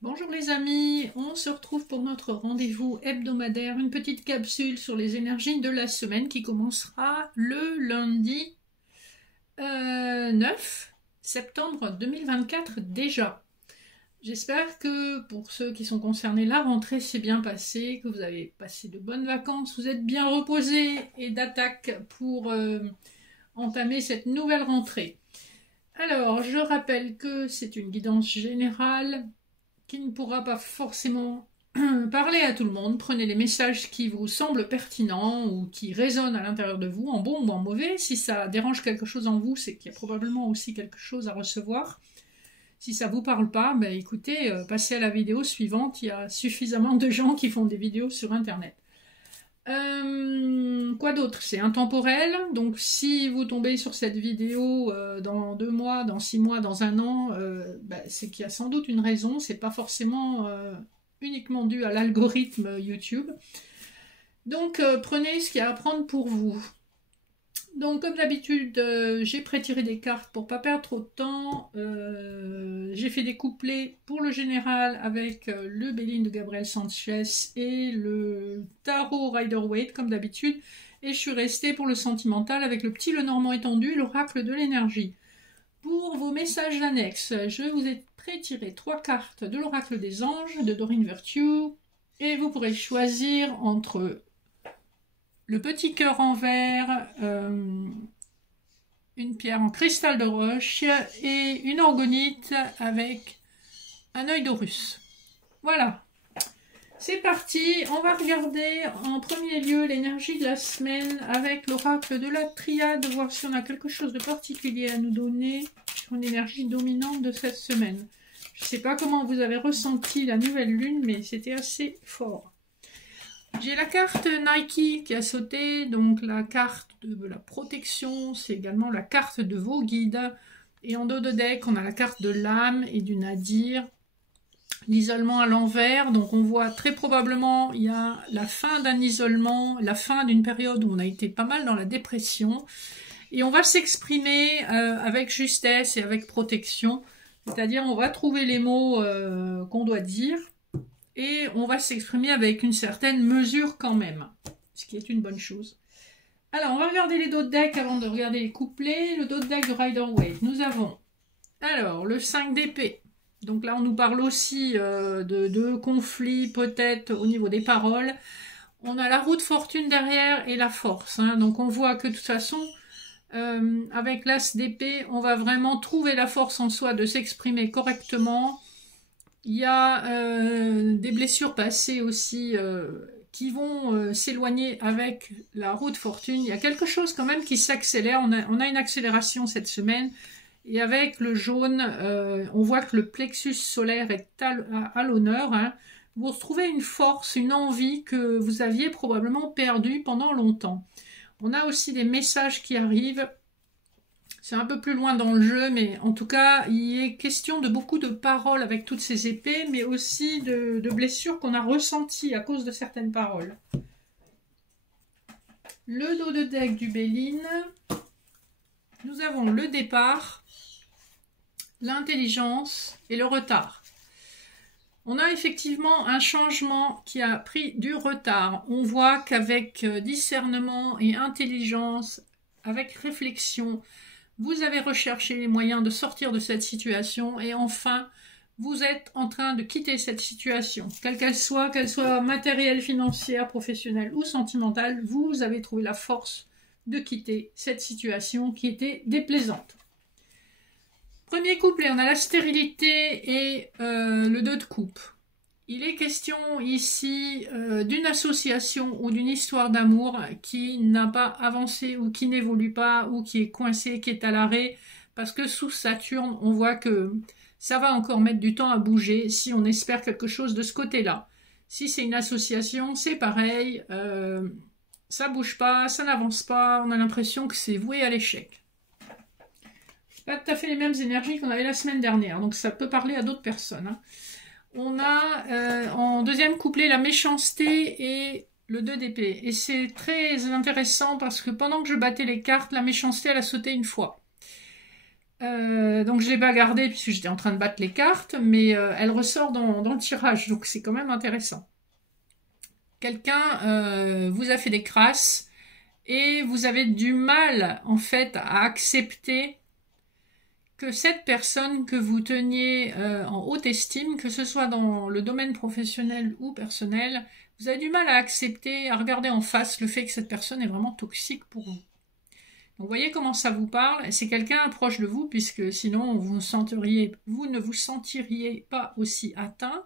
Bonjour les amis, on se retrouve pour notre rendez-vous hebdomadaire, une petite capsule sur les énergies de la semaine qui commencera le lundi 9 septembre 2024 déjà. J'espère que pour ceux qui sont concernés, la rentrée s'est bien passée, que vous avez passé de bonnes vacances, vous êtes bien reposés et d'attaque pour entamer cette nouvelle rentrée. Alors, je rappelle que c'est une guidance générale qui ne pourra pas forcément parler à tout le monde. Prenez les messages qui vous semblent pertinents ou qui résonnent à l'intérieur de vous, en bon ou en mauvais. Si ça dérange quelque chose en vous, c'est qu'il y a probablement aussi quelque chose à recevoir. Si ça ne vous parle pas, ben écoutez, passez à la vidéo suivante. Il y a suffisamment de gens qui font des vidéos sur Internet. Quoi d'autre? C'est intemporel, donc si vous tombez sur cette vidéo dans 2 mois, dans 6 mois, dans 1 an, c'est qu'il y a sans doute une raison, c'est pas forcément uniquement dû à l'algorithme YouTube. Donc prenez ce qu'il y a à prendre pour vous. Donc comme d'habitude, j'ai pré-tiré des cartes pour pas perdre trop de temps. J'ai fait des couplets pour le général avec le Béline de Gabriel Sanchez et le tarot Rider-Waite comme d'habitude. Et je suis restée pour le sentimental avec le petit Lenormand étendu, l'oracle de l'énergie. Pour vos messages annexes, je vous ai pré-tiré 3 cartes de l'oracle des anges de Doreen Virtue. Et vous pourrez choisir entre le petit cœur en verre, une pierre en cristal de roche et une orgonite avec un œil d'Horus. Voilà, c'est parti. On va regarder en premier lieu l'énergie de la semaine avec l'oracle de la triade, voir si on a quelque chose de particulier à nous donner sur une énergie dominante de cette semaine. Je ne sais pas comment vous avez ressenti la nouvelle lune, mais c'était assez fort. J'ai la carte Nike qui a sauté, donc la carte de la protection, c'est également la carte de vos guides. Et en dos de deck, on a la carte de l'âme et du nadir. L'isolement à l'envers, donc on voit très probablement il y a la fin d'un isolement, la fin d'une période où on a été pas mal dans la dépression. Et on va s'exprimer avec justesse et avec protection, c'est-à-dire on va trouver les mots qu'on doit dire. Et on va s'exprimer avec une certaine mesure quand même, ce qui est une bonne chose. Alors, on va regarder les dos de deck avant de regarder les couplets. Le dos de deck de Rider-Waite, nous avons alors le 5 d'épée. Donc là, on nous parle aussi de conflits peut-être au niveau des paroles. On a la roue de fortune derrière et la force. Hein. Donc on voit que de toute façon, avec l'as d'épée, on va vraiment trouver la force en soi de s'exprimer correctement. Il y a des blessures passées aussi qui vont s'éloigner avec la roue de fortune. Il y a quelque chose quand même qui s'accélère. On a une accélération cette semaine. Et avec le jaune, on voit que le plexus solaire est à l'honneur. Hein. Vous retrouvez une force, une envie que vous aviez probablement perdue pendant longtemps. On a aussi des messages qui arrivent. C'est un peu plus loin dans le jeu, mais en tout cas, il est question de beaucoup de paroles avec toutes ces épées, mais aussi de blessures qu'on a ressenties à cause de certaines paroles. Le dos de deck du Béline. Nous avons le départ, l'intelligence et le retard. On a effectivement un changement qui a pris du retard. On voit qu'avec discernement et intelligence, avec réflexion, vous avez recherché les moyens de sortir de cette situation et enfin, vous êtes en train de quitter cette situation. Quelle qu'elle soit matérielle, financière, professionnelle ou sentimentale, vous avez trouvé la force de quitter cette situation qui était déplaisante. Premier couplet, on a la stérilité et le 2 de coupe. Il est question ici d'une association ou d'une histoire d'amour qui n'a pas avancé ou qui n'évolue pas ou qui est coincée, qui est à l'arrêt. Parce que sous Saturne, on voit que ça va encore mettre du temps à bouger si on espère quelque chose de ce côté-là. Si c'est une association, c'est pareil. Ça bouge pas, ça n'avance pas. On a l'impression que c'est voué à l'échec. Pas tout à fait les mêmes énergies qu'on avait la semaine dernière. Donc ça peut parler à d'autres personnes. Hein. On a en deuxième couplet la méchanceté et le 2 d'épée. Et c'est très intéressant parce que pendant que je battais les cartes, la méchanceté, elle a sauté une fois. Donc je l'ai pas gardée puisque j'étais en train de battre les cartes, mais elle ressort dans le tirage, donc c'est quand même intéressant. Quelqu'un vous a fait des crasses et vous avez du mal en fait à accepter que cette personne que vous teniez en haute estime, que ce soit dans le domaine professionnel ou personnel, vous avez du mal à accepter, à regarder en face le fait que cette personne est vraiment toxique pour vous. Donc, vous voyez comment ça vous parle. C'est quelqu'un proche de vous, puisque sinon vous ne vous sentiriez pas aussi atteint.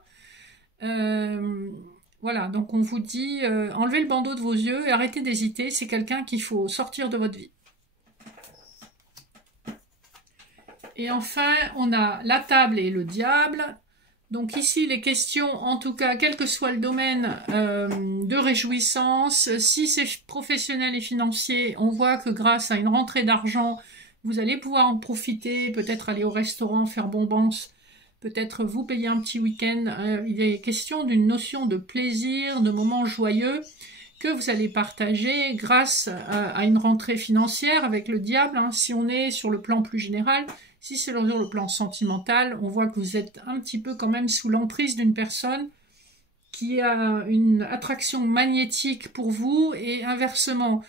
Voilà, donc on vous dit, enlevez le bandeau de vos yeux et arrêtez d'hésiter. C'est quelqu'un qu'il faut sortir de votre vie. Et enfin, on a la table et le diable. Donc ici, les questions, en tout cas, quel que soit le domaine de réjouissance, si c'est professionnel et financier, on voit que grâce à une rentrée d'argent, vous allez pouvoir en profiter, peut-être aller au restaurant, faire bonbons, peut-être vous payer un petit week-end. Il est question d'une notion de plaisir, de moments joyeux que vous allez partager grâce à une rentrée financière avec le diable. Hein, si on est sur le plan plus général, si c'est sur le plan sentimental, on voit que vous êtes un petit peu quand même sous l'emprise d'une personne qui a une attraction magnétique pour vous et inversement.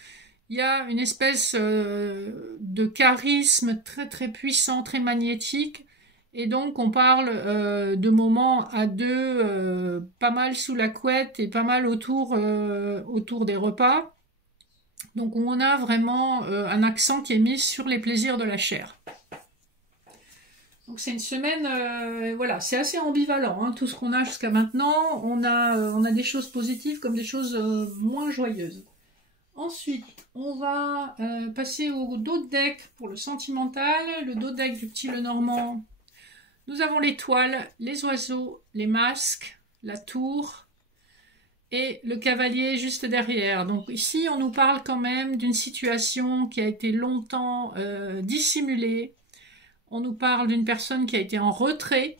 Il y a une espèce de charisme très très puissant, très magnétique. Et donc on parle de moments à deux, pas mal sous la couette et pas mal autour des repas. Donc on a vraiment un accent qui est mis sur les plaisirs de la chair. Donc c'est une semaine, voilà, c'est assez ambivalent, hein, tout ce qu'on a jusqu'à maintenant. On a des choses positives comme des choses moins joyeuses. Ensuite, on va passer au dos de deck pour le sentimental. Le dos de deck du petit Lenormand. Nous avons l'étoile, les oiseaux, les masques, la tour et le cavalier juste derrière. Donc ici, on nous parle quand même d'une situation qui a été longtemps dissimulée. On nous parle d'une personne qui a été en retrait.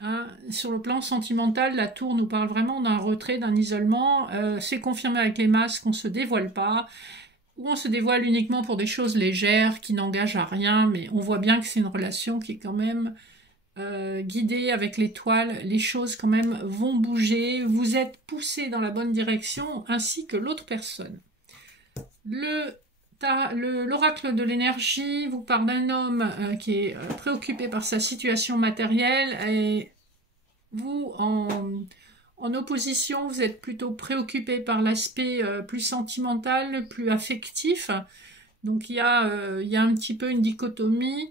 Hein. Sur le plan sentimental, la tour nous parle vraiment d'un retrait, d'un isolement. C'est confirmé avec les masques, on ne se dévoile pas. Ou on se dévoile uniquement pour des choses légères qui n'engagent à rien. Mais on voit bien que c'est une relation qui est quand même guidée avec l'étoile. Les choses quand même vont bouger. Vous êtes poussé dans la bonne direction ainsi que l'autre personne. L'oracle de l'énergie vous parle d'un homme qui est préoccupé par sa situation matérielle et vous, en opposition, vous êtes plutôt préoccupé par l'aspect plus sentimental, plus affectif. Donc il y a un petit peu une dichotomie.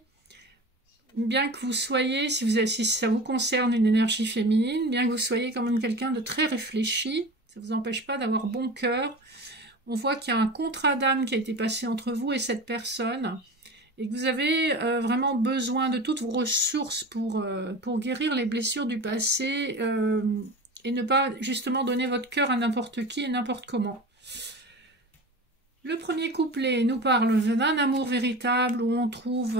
Bien que vous soyez, si ça vous concerne une énergie féminine, bien que vous soyez quand même quelqu'un de très réfléchi, ça ne vous empêche pas d'avoir bon cœur. On voit qu'il y a un contrat d'âme qui a été passé entre vous et cette personne et que vous avez vraiment besoin de toutes vos ressources pour guérir les blessures du passé et ne pas justement donner votre cœur à n'importe qui et n'importe comment. Le premier couplet nous parle d'un amour véritable où on trouve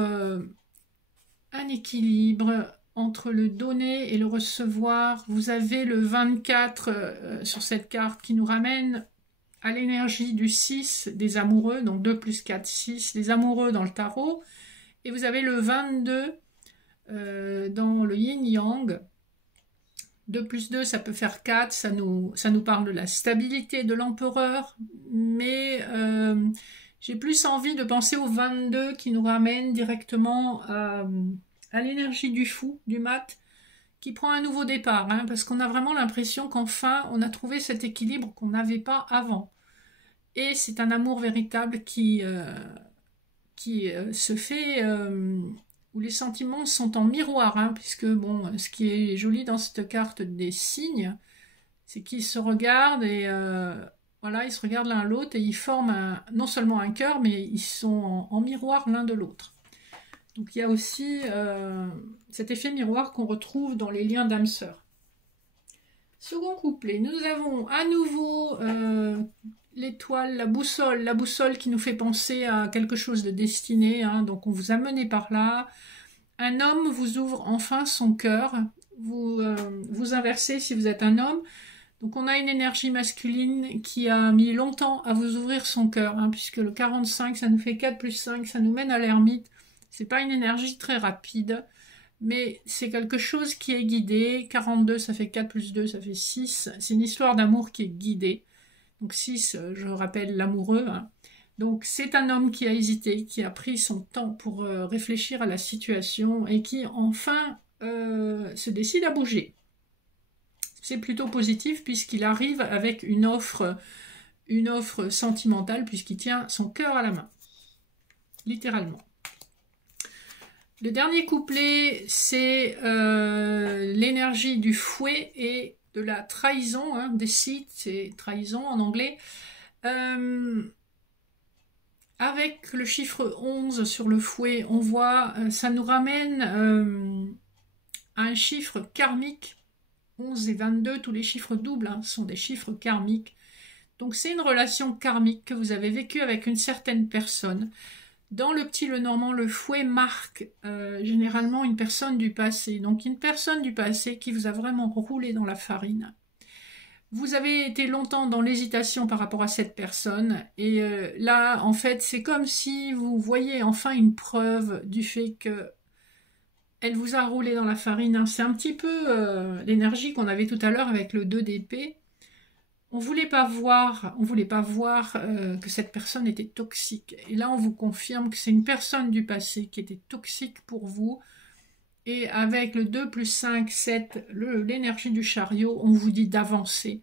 un équilibre entre le donner et le recevoir. Vous avez le 24 sur cette carte qui nous ramène à l'énergie du 6 des amoureux, donc 2 plus 4, 6, les amoureux dans le tarot. Et vous avez le 22 dans le yin-yang. 2 plus 2, ça peut faire 4, ça nous parle de la stabilité de l'empereur, mais j'ai plus envie de penser au 22 qui nous ramène directement à l'énergie du fou, du mat, qui prend un nouveau départ, hein, parce qu'on a vraiment l'impression qu'enfin on a trouvé cet équilibre qu'on n'avait pas avant. Et c'est un amour véritable qui se fait, où les sentiments sont en miroir, hein, puisque bon, ce qui est joli dans cette carte des signes, c'est qu'ils se regardent et voilà, ils se regardent l'un l'autre et ils forment non seulement un cœur, mais ils sont en miroir l'un de l'autre. Donc il y a aussi cet effet miroir qu'on retrouve dans les liens d'âme sœur. Second couplet, nous avons à nouveau l'étoile, la boussole qui nous fait penser à quelque chose de destiné, hein, donc on vous a mené par là. Un homme vous ouvre enfin son cœur, vous inversez si vous êtes un homme. Donc on a une énergie masculine qui a mis longtemps à vous ouvrir son cœur, hein, puisque le 45, ça nous fait 4 plus 5, ça nous mène à l'ermite. C'est pas une énergie très rapide, mais c'est quelque chose qui est guidé. 42, ça fait 4 plus 2, ça fait 6. C'est une histoire d'amour qui est guidée. Donc 6, je rappelle l'amoureux. Hein. Donc c'est un homme qui a hésité, qui a pris son temps pour réfléchir à la situation et qui enfin se décide à bouger. C'est plutôt positif puisqu'il arrive avec une offre sentimentale puisqu'il tient son cœur à la main. Littéralement. Le dernier couplet, c'est l'énergie du fouet et de la trahison, hein, deceit, c'est trahison en anglais. Avec le chiffre 11 sur le fouet, on voit, ça nous ramène à un chiffre karmique. 11 et 22, tous les chiffres doubles hein, sont des chiffres karmiques. Donc c'est une relation karmique que vous avez vécue avec une certaine personne. Dans le petit Lenormand, le fouet marque généralement une personne du passé. Donc une personne du passé qui vous a vraiment roulé dans la farine. Vous avez été longtemps dans l'hésitation par rapport à cette personne. Et là, en fait, c'est comme si vous voyez enfin une preuve du fait que elle vous a roulé dans la farine. C'est un petit peu l'énergie qu'on avait tout à l'heure avec le 2 d'épée. On voulait pas voir que cette personne était toxique. Et là, on vous confirme que c'est une personne du passé qui était toxique pour vous. Et avec le 2 plus 5, 7, l'énergie du chariot, on vous dit d'avancer.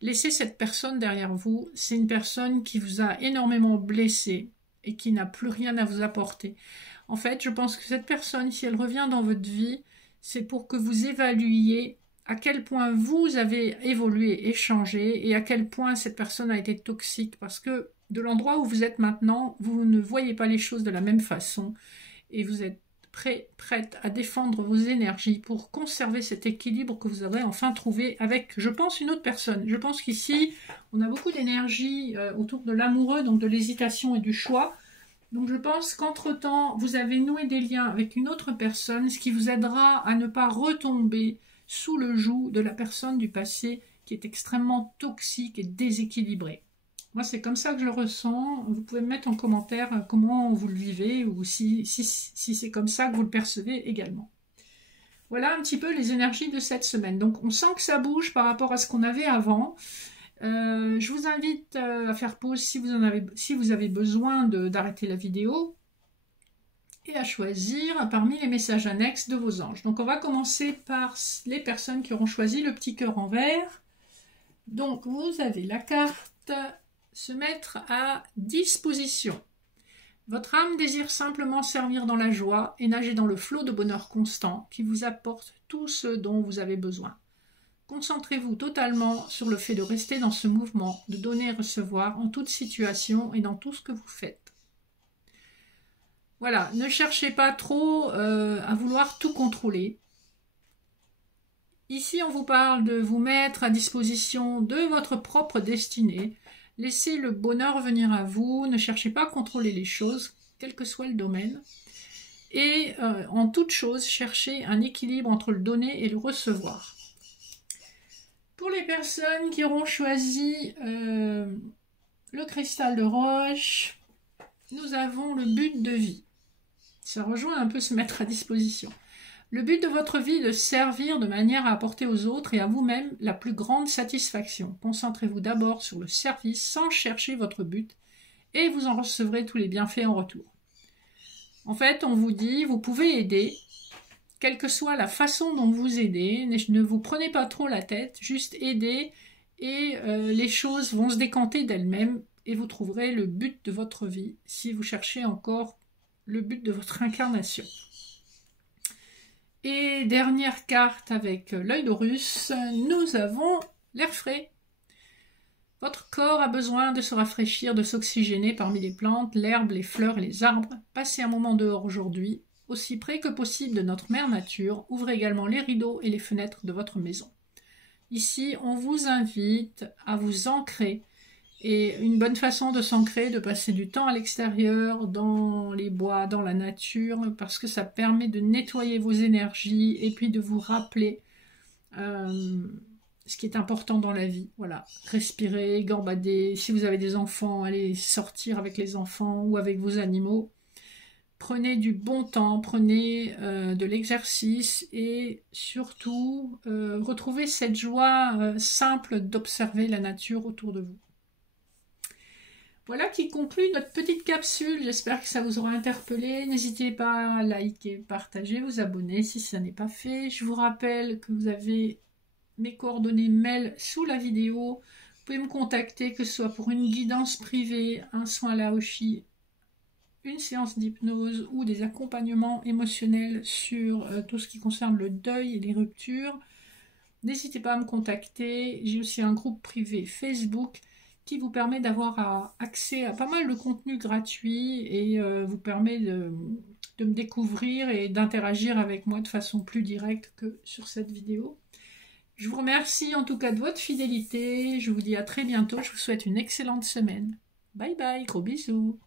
Laissez cette personne derrière vous. C'est une personne qui vous a énormément blessé et qui n'a plus rien à vous apporter. En fait, je pense que cette personne, si elle revient dans votre vie, c'est pour que vous évaluiez à quel point vous avez évolué et changé et à quel point cette personne a été toxique. Parce que de l'endroit où vous êtes maintenant, vous ne voyez pas les choses de la même façon et vous êtes prête à défendre vos énergies pour conserver cet équilibre que vous aurez enfin trouvé avec, je pense, une autre personne. Je pense qu'ici, on a beaucoup d'énergie autour de l'amoureux, donc de l'hésitation et du choix. Donc je pense qu'entre-temps, vous avez noué des liens avec une autre personne, ce qui vous aidera à ne pas retomber sous le joug de la personne du passé qui est extrêmement toxique et déséquilibrée. Moi, c'est comme ça que je le ressens. Vous pouvez me mettre en commentaire comment vous le vivez ou si c'est comme ça que vous le percevez également. Voilà un petit peu les énergies de cette semaine. Donc, on sent que ça bouge par rapport à ce qu'on avait avant. Je vous invite à faire pause si vous avez besoin d'arrêter la vidéo et à choisir parmi les messages annexes de vos anges. Donc, on va commencer par les personnes qui auront choisi le petit cœur en vert. Donc, vous avez la carte « Se mettre à disposition ». Votre âme désire simplement servir dans la joie et nager dans le flot de bonheur constant qui vous apporte tout ce dont vous avez besoin. Concentrez-vous totalement sur le fait de rester dans ce mouvement, de donner et recevoir en toute situation et dans tout ce que vous faites. Voilà, ne cherchez pas trop à vouloir tout contrôler. Ici, on vous parle de vous mettre à disposition de votre propre destinée. Laissez le bonheur venir à vous, ne cherchez pas à contrôler les choses, quel que soit le domaine. Et en toute chose, cherchez un équilibre entre le donner et le recevoir. Pour les personnes qui auront choisi le cristal de roche, nous avons le but de vie. Ça rejoint un peu se mettre à disposition. Le but de votre vie est de servir de manière à apporter aux autres et à vous-même la plus grande satisfaction. Concentrez-vous d'abord sur le service sans chercher votre but et vous en recevrez tous les bienfaits en retour. En fait, on vous dit, vous pouvez aider, quelle que soit la façon dont vous aidez, ne vous prenez pas trop la tête, juste aidez et les choses vont se décanter d'elles-mêmes et vous trouverez le but de votre vie si vous cherchez encore le but de votre incarnation. Et dernière carte avec l'œil d'Horus, nous avons l'air frais. Votre corps a besoin de se rafraîchir, de s'oxygéner parmi les plantes, l'herbe, les fleurs et les arbres. Passez un moment dehors aujourd'hui, aussi près que possible de notre mère nature. Ouvrez également les rideaux et les fenêtres de votre maison. Ici, on vous invite à vous ancrer. Et une bonne façon de s'ancrer, de passer du temps à l'extérieur, dans les bois, dans la nature, parce que ça permet de nettoyer vos énergies et puis de vous rappeler ce qui est important dans la vie. Voilà, respirer, gambader. Si vous avez des enfants, allez sortir avec les enfants ou avec vos animaux. Prenez du bon temps, prenez de l'exercice et surtout retrouvez cette joie simple d'observer la nature autour de vous. Voilà qui conclut notre petite capsule. J'espère que ça vous aura interpellé. N'hésitez pas à liker, partager, vous abonner si ça n'est pas fait. Je vous rappelle que vous avez mes coordonnées mail sous la vidéo. Vous pouvez me contacter, que ce soit pour une guidance privée, un soin Laoshi, une séance d'hypnose ou des accompagnements émotionnels sur tout ce qui concerne le deuil et les ruptures. N'hésitez pas à me contacter. J'ai aussi un groupe privé Facebook qui vous permet d'avoir accès à pas mal de contenu gratuit et vous permet de me découvrir et d'interagir avec moi de façon plus directe que sur cette vidéo. Je vous remercie en tout cas de votre fidélité. Je vous dis à très bientôt. Je vous souhaite une excellente semaine. Bye bye, gros bisous.